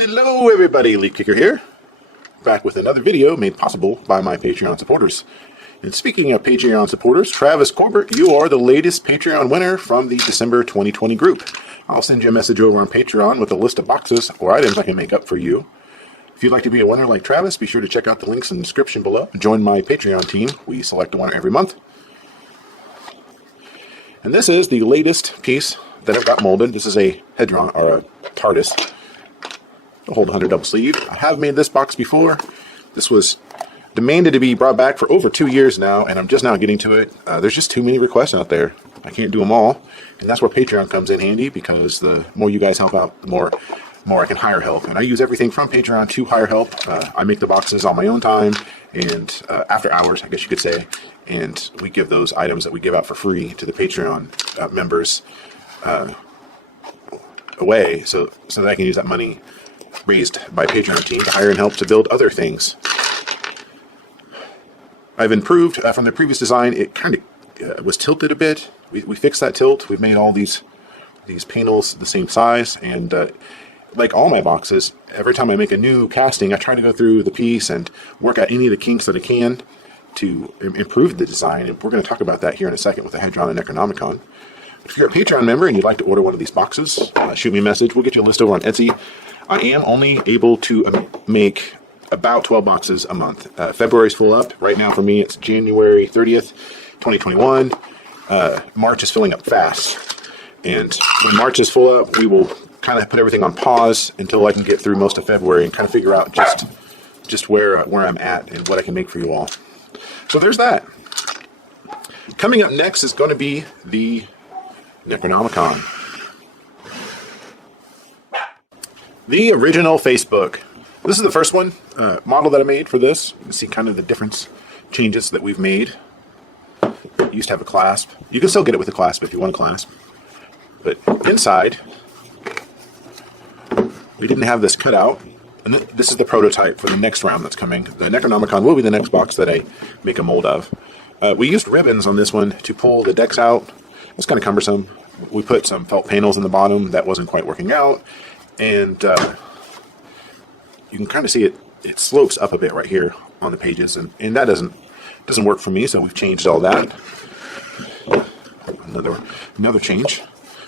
Hello everybody, Leifkicker here, back with another video made possible by my Patreon supporters. And speaking of Patreon supporters, Travis Corbett, you are the latest Patreon winner from the December 2020 group. I'll send you a message over on Patreon with a list of boxes or items I can make up for you. If you'd like to be a winner like Travis, be sure to check out the links in the description below and join my Patreon team. We select a winner every month. And this is the latest piece that I've got molded. This is a hedron, or a TARDIS. Hold 100 double sleeve. I have made this box before. This was demanded to be brought back for over 2 years now, and I'm just now getting to it. There's just too many requests out there. I can't do them all, and that's where Patreon comes in handy, because the more you guys help out, the more I can hire help. And I use everything from Patreon to hire help. I make the boxes on my own time and after hours, I guess you could say, and we give those items that we give out for free to the Patreon members away, so that I can use that money raised by Patreon team to hire and help to build other things. I've improved from the previous design. It kind of was tilted a bit. We fixed that tilt. We've made all these panels the same size, and like all my boxes, every time I make a new casting, I try to go through the piece and work out any of the kinks that I can to improve the design, and we're going to talk about that here in a second with the Hedron and Necronomicon. If you're a Patreon member and you'd like to order one of these boxes, shoot me a message. We'll get you a list over on Etsy. I am only able to make about 12 boxes a month. February's full up. Right now for me, it's January 30th, 2021. March is filling up fast. And when March is full up, we will kind of put everything on pause until I can get through most of February and kind of figure out just where I'm at and what I can make for you all. So there's that. Coming up next is going to be the Necronomicon. The original Facebook. This is the first one, model that I made for this. You can see kind of the difference changes that we've made. It used to have a clasp. You can still get it with a clasp if you want a clasp. But inside, we didn't have this cut out. And this is the prototype for the next round that's coming. The Necronomicon will be the next box that I make a mold of. We used ribbons on this one to pull the decks out. It's kind of cumbersome. We put some felt panels in the bottom. That wasn't quite working out. And you can kind of see it slopes up a bit right here on the pages, and that doesn't work for me, so we've changed all that. Another change.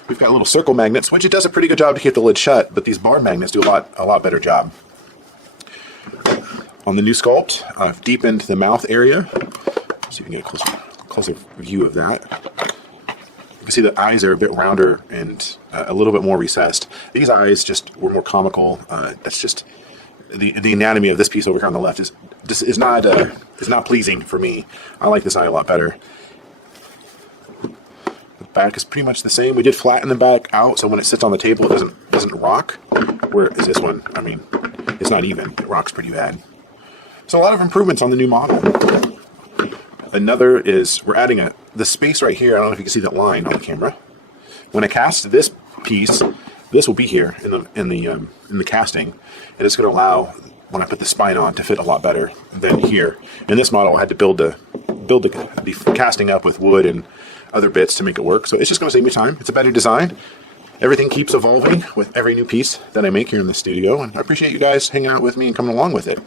We've got little circle magnets, which it does a pretty good job to keep the lid shut, but these bar magnets do a lot better job. On the new sculpt, I've deepened the mouth area. Let's see if we can get a closer view of that. You can see the eyes are a bit rounder and a little bit more recessed. These eyes just were more comical. That's just the anatomy of this piece over here on the left is not pleasing for me. I like this eye a lot better. The back is pretty much the same. We did flatten the back out so when it sits on the table it doesn't rock. Whereas this one, I mean, it's not even. It rocks pretty bad. So a lot of improvements on the new model. Another is we're adding the space right here. I don't know if you can see that line on the camera. When I cast this piece, this will be here in the casting, and it's going to allow when I put the spine on to fit a lot better than here. In this model, I had to build the casting up with wood and other bits to make it work. So it's just going to save me time. It's a better design. Everything keeps evolving with every new piece that I make here in the studio, and I appreciate you guys hanging out with me and coming along with it.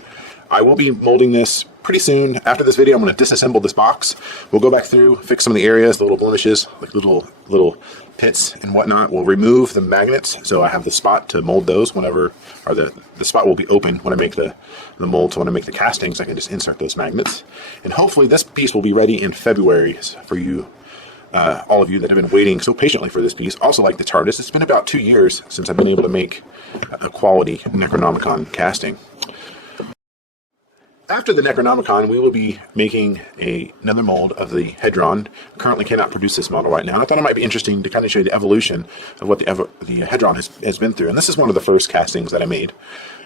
I will be molding this pretty soon. After this video, I'm going to disassemble this box. We'll go back through, fix some of the areas, the little blemishes, like little pits and whatnot. We'll remove the magnets, so I have the spot to mold those whenever, or the spot will be open when I make the mold. So when I make the castings, I can just insert those magnets. And hopefully this piece will be ready in February for you, all of you that have been waiting so patiently for this piece. Also like the TARDIS, it's been about 2 years since I've been able to make a quality Necronomicon casting. After the Necronomicon, we will be making another mold of the Hedron. Currently cannot produce this model right now. I thought it might be interesting to kind of show you the evolution of what the Hedron has been through. And this is one of the first castings that I made.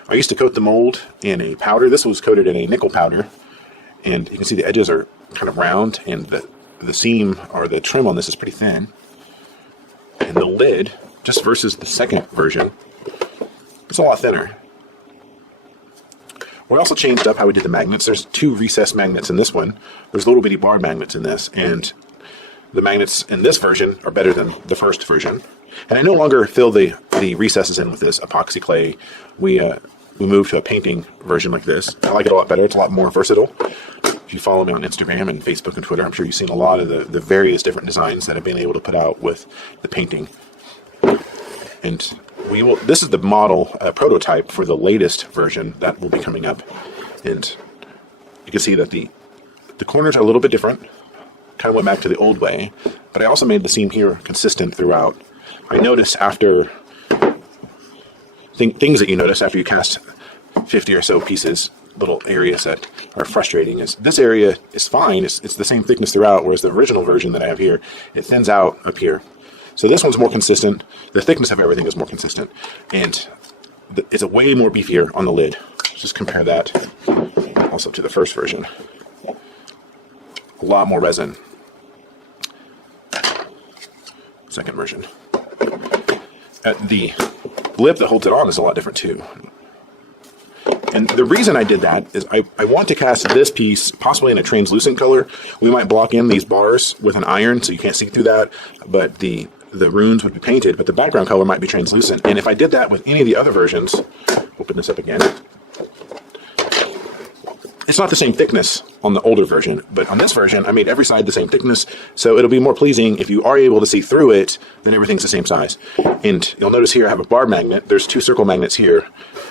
I used to coat the mold in a powder. This was coated in a nickel powder. And you can see the edges are kind of round, and the seam or the trim on this is pretty thin. And the lid, just versus the second version, it's a lot thinner. We also changed up how we did the magnets. There's 2 recessed magnets in this one. There's little bitty bar magnets in this, and the magnets in this version are better than the first version. And I no longer fill the the recesses in with this epoxy clay. We moved to a painting version like this. I like it a lot better. It's a lot more versatile. If you follow me on Instagram and Facebook and Twitter, I'm sure you've seen a lot of the various different designs that I've been able to put out with the painting. And this is the model prototype for the latest version that will be coming up. And you can see that the corners are a little bit different. Kind of went back to the old way. But I also made the seam here consistent throughout. I notice after things that you notice after you cast 50 or so pieces, little areas that are frustrating, is this area is fine. It's the same thickness throughout, whereas the original version that I have here, it thins out up here. So this one's more consistent. The thickness of everything is more consistent. And it's a way more beefier on the lid. Just compare that also to the first version. A lot more resin. Second version. The lip that holds it on is a lot different too. And the reason I did that is I want to cast this piece possibly in a translucent color. We might block in these bars with an iron so you can't see through that, but the runes would be painted, but the background color might be translucent. And if I did that with any of the other versions, open this up again, it's not the same thickness on the older version, but on this version, I made every side the same thickness, so it'll be more pleasing if you are able to see through it, then everything's the same size. And you'll notice here I have a bar magnet. There's 2 circle magnets here.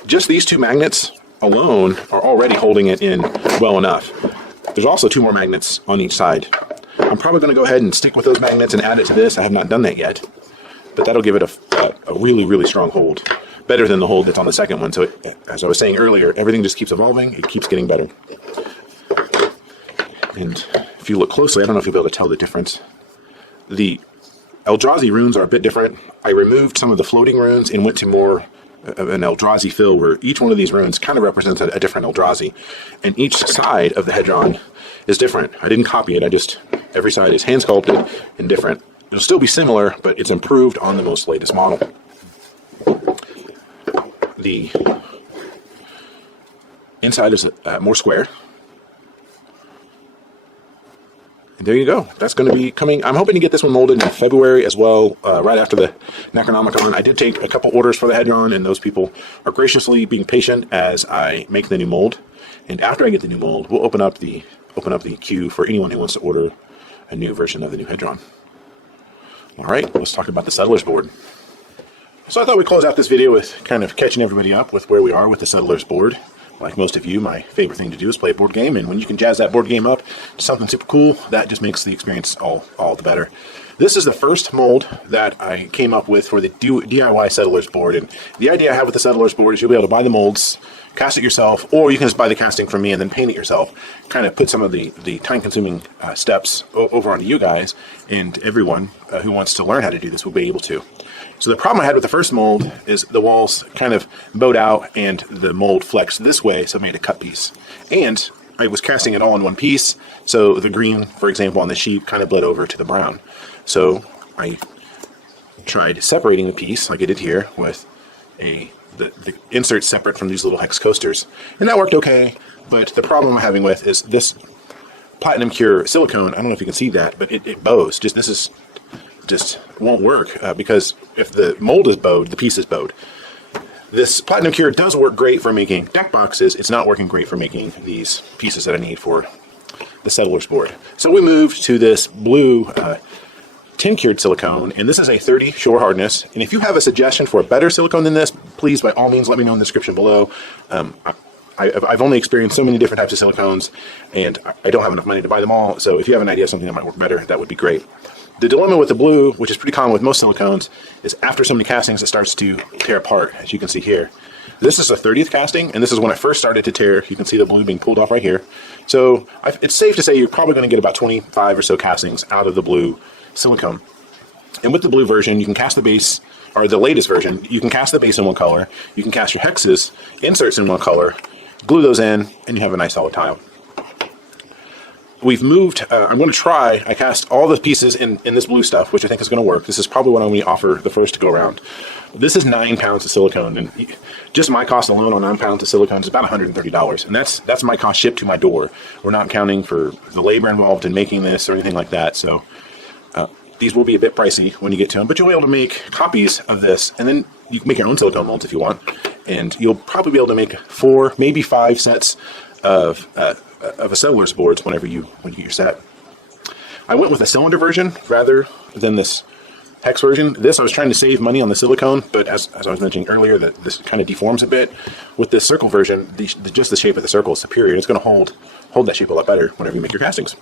Just these 2 magnets alone are already holding it in well enough. There's also 2 more magnets on each side. I'm probably going to go ahead and stick with those magnets and add it to this. I have not done that yet, but that'll give it a really, really strong hold. Better than the hold that's on the second one. So as I was saying earlier, everything just keeps evolving. It keeps getting better. And if you look closely, I don't know if you'll be able to tell the difference. The Eldrazi runes are a bit different. I removed some of the floating runes and went to more of an Eldrazi fill, where each one of these runes kind of represents a different Eldrazi. And each side of the hedron is different. I didn't copy it. Every side is hand sculpted and different. It'll still be similar, but it's improved on the most latest model. The inside is more square. And there you go. That's going to be coming. I'm hoping to get this one molded in February as well, right after the Necronomicon. I did take a couple orders for the hedron, and those people are graciously being patient as I make the new mold. And after I get the new mold, we'll open up the queue for anyone who wants to order a new version of the new hedron. All right, let's talk about the Settlers board. So I thought we'd close out this video with kind of catching everybody up with where we are with the Settlers board. Like most of you, my favorite thing to do is play a board game, and when you can jazz that board game up to something super cool, that just makes the experience all the better. This is the first mold that I came up with for the DIY Settlers board, and the idea I have with the Settlers board is you'll be able to buy the molds, cast it yourself, or you can just buy the casting from me and then paint it yourself. Kind of put some of the time-consuming steps over onto you guys, and everyone who wants to learn how to do this will be able to. So the problem I had with the first mold is the walls kind of bowed out and the mold flexed this way, so it made a cut piece. And I was casting it all in one piece, so the green, for example, on the sheep kind of bled over to the brown. So I tried separating the piece, like I did here, with the inserts separate from these little hex coasters. And that worked okay, but the problem I'm having with is this Platinum Cure silicone. I don't know if you can see that, but it bows. This just won't work because if the mold is bowed, the piece is bowed. This Platinum Cure does work great for making deck boxes. It's not working great for making these pieces that I need for the Settlers board. So we moved to this blue tin cured silicone, and this is a 30 shore hardness. And if you have a suggestion for a better silicone than this, please by all means let me know in the description below. I've only experienced so many different types of silicones, and I don't have enough money to buy them all. So if you have an idea of something that might work better, that would be great. The dilemma with the blue, which is pretty common with most silicones, is after so many castings it starts to tear apart, as you can see here. This is a 30th casting, and this is when I first started to tear. You can see the blue being pulled off right here. So it's safe to say you're probably going to get about 25 or so castings out of the blue silicone. And with the blue version, you can cast the base, or the latest version, you can cast the base in one color, you can cast your hexes, inserts in one color, glue those in, and you have a nice solid tile. We've moved, I'm going to try, I cast all the pieces in this blue stuff, which I think is going to work. This is probably what I'm going to offer the first go around. This is 9 pounds of silicone, and just my cost alone on 9 pounds of silicone is about $130. And that's my cost shipped to my door. We're not counting for the labor involved in making this or anything like that. So these will be a bit pricey when you get to them, but you'll be able to make copies of this and then you can make your own silicone molds if you want, and you'll probably be able to make 4, maybe 5 sets of acetylers boards when you get your set. I went with a cylinder version rather than this hex version. This, I was trying to save money on the silicone, but as I was mentioning earlier, that this kind of deforms a bit. With this circle version, just the shape of the circle is superior, and it's going to hold that shape a lot better whenever you make your castings.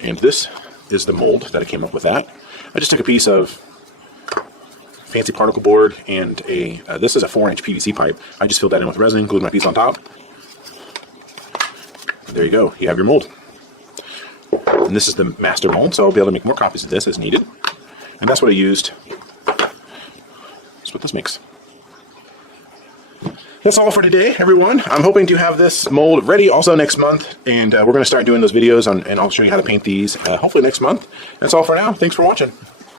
And this is the mold that I came up with that. I just took a piece of fancy particle board and this is a 4-inch PVC pipe. I just filled that in with resin, glued my piece on top. There you go, you have your mold. And this is the master mold, so I'll be able to make more copies of this as needed. And that's what I used. That's what this makes. That's all for today, everyone. I'm hoping to have this mold ready also next month, and we're going to start doing those videos and I'll show you how to paint these hopefully next month. That's all for now. Thanks for watching.